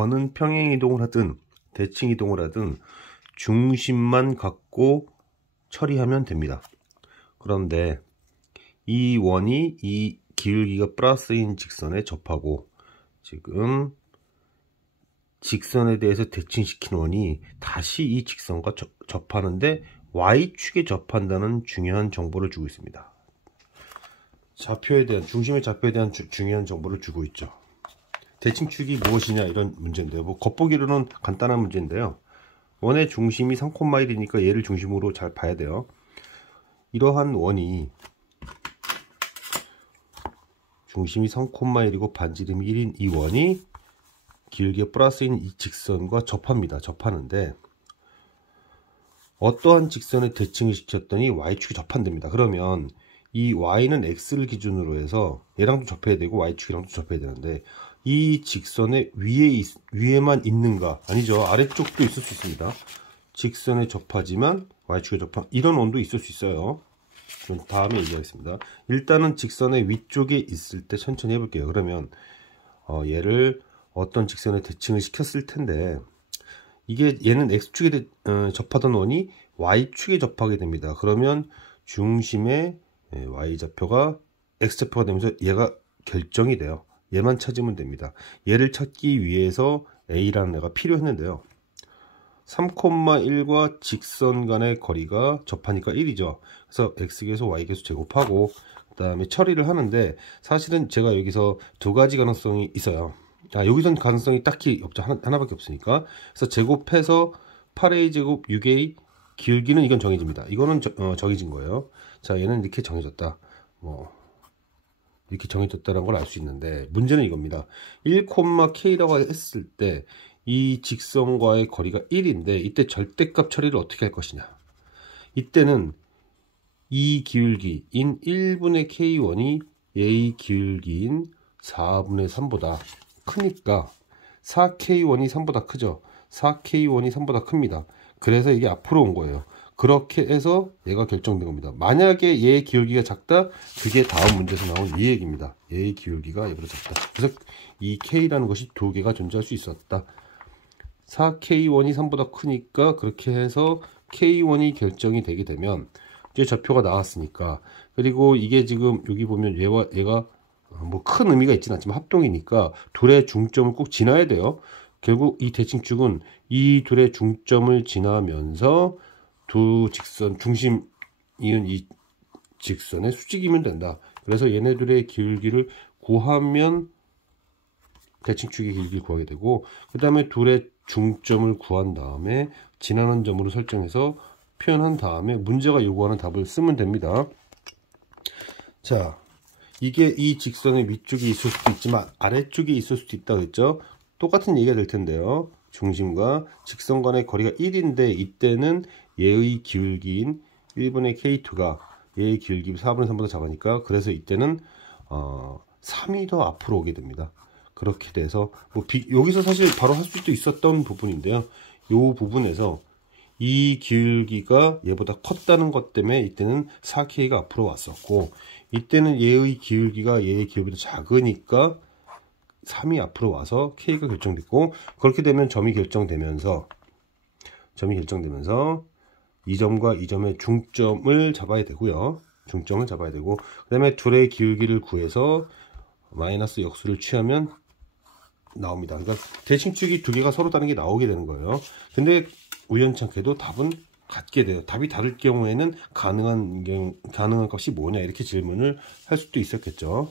원은 평행 이동을 하든 대칭 이동을 하든 중심만 갖고 처리하면 됩니다. 그런데 이 원이 이 기울기가 플러스인 직선에 접하고, 지금 직선에 대해서 대칭시킨 원이 다시 이 직선과 접하는데 Y축에 접한다는 중요한 정보를 주고 있습니다. 좌표에 대한, 중심의 좌표에 대한 중요한 정보를 주고 있죠. 대칭축이 무엇이냐, 이런 문제인데요. 겉보기로는 간단한 문제인데요. 원의 중심이 3,1이니까 얘를 중심으로 잘 봐야 돼요. 이러한 원이 중심이 3,1이고 반지름이 1인 이 원이 기울기가 플러스인 이 직선과 접합니다. 접하는데 어떠한 직선에 대칭을 시켰더니 Y축이 접한답니다. 그러면 이 Y는 X를 기준으로 해서 얘랑도 접해야 되고 Y축이랑도 접해야 되는데, 이 직선의 위에만 있는가? 아니죠. 아래쪽도 있을 수 있습니다. 직선에 접하지만 Y축에 접한 이런 원도 있을 수 있어요. 좀 다음에 얘기하겠습니다. 일단은 직선의 위쪽에 있을 때 천천히 해볼게요. 그러면 얘를 어떤 직선에 대칭을 시켰을 텐데, 이게 얘는 X축에 접하던 원이 Y축에 접하게 됩니다. 그러면 중심의 Y좌표가 X좌표가 되면서 얘가 결정이 돼요. 얘만 찾으면 됩니다. 얘를 찾기 위해서 A라는 애가 필요했는데요. 3,1과 직선 간의 거리가 접하니까 1이죠. 그래서 X계수 Y계수 제곱하고 그 다음에 처리를 하는데, 사실은 제가 여기서 두 가지 가능성이 있어요. 여기선 가능성이 딱히 없죠. 하나밖에 없으니까. 그래서 제곱해서 8A 제곱 6A 기울기는 이건 정해집니다. 이거는 정해진 거예요. 자, 얘는 이렇게 정해졌다. 이렇게 정해졌다는 걸 알 수 있는데, 문제는 이겁니다. 1,K라고 했을 때 이 직선과의 거리가 1인데 이때 절대값 처리를 어떻게 할 것이냐. 이때는 이 기울기인 1분의 K1이 얘의 기울기인 4분의 3보다 크니까 4K1이 3보다 크죠. 4K1이 3보다 큽니다. 그래서 이게 앞으로 온 거예요. 그렇게 해서 얘가 결정된 겁니다. 만약에 얘의 기울기가 작다, 그게 다음 문제에서 나온 이 얘기입니다. 얘의 기울기가 얘보다 작다. 그래서 이 K라는 것이 두 개가 존재할 수 있었다. 4K1이 3보다 크니까 그렇게 해서 K1이 결정이 되게 되면 이제 좌표가 나왔으니까, 그리고 이게 지금 여기 보면 얘가 큰 의미가 있지는 않지만 합동이니까 둘의 중점을 꼭 지나야 돼요. 결국 이 대칭축은 이 둘의 중점을 지나면서 두 직선 중심 이은 이 직선의 수직이면 된다. 그래서 얘네들의 기울기를 구하면 대칭축의 길이를 구하게 되고, 그 다음에 둘의 중점을 구한 다음에 지나는 점으로 설정해서 표현한 다음에 문제가 요구하는 답을 쓰면 됩니다. 자, 이게 이 직선의 위쪽에 있을 수도 있지만 아래쪽에 있을 수도 있다고 했죠. 똑같은 얘기가 될 텐데요. 중심과 직선 간의 거리가 1인데 이때는 얘의 기울기인 1분의 K2가 얘의 기울기 4분의 3보다 작으니까, 그래서 이때는 3이 더 앞으로 오게 됩니다. 그렇게 돼서 여기서 사실 바로 할 수도 있었던 부분인데요. 이 부분에서 이 기울기가 얘보다 컸다는 것 때문에 이때는 4K가 앞으로 왔었고, 이때는 얘의 기울기가 얘의 기울기보다 작으니까 3이 앞으로 와서 K가 결정됐고, 그렇게 되면 점이 결정되면서 이 점과 이 점의 중점을 잡아야 되고요. 중점을 잡아야 되고, 그 다음에 둘의 기울기를 구해서 마이너스 역수를 취하면 나옵니다. 그러니까 대칭축이 두 개가 서로 다른 게 나오게 되는 거예요. 근데 우연찮게도 답은 같게 돼요. 답이 다를 경우에는 가능한 값이 뭐냐, 이렇게 질문을 할 수도 있었겠죠.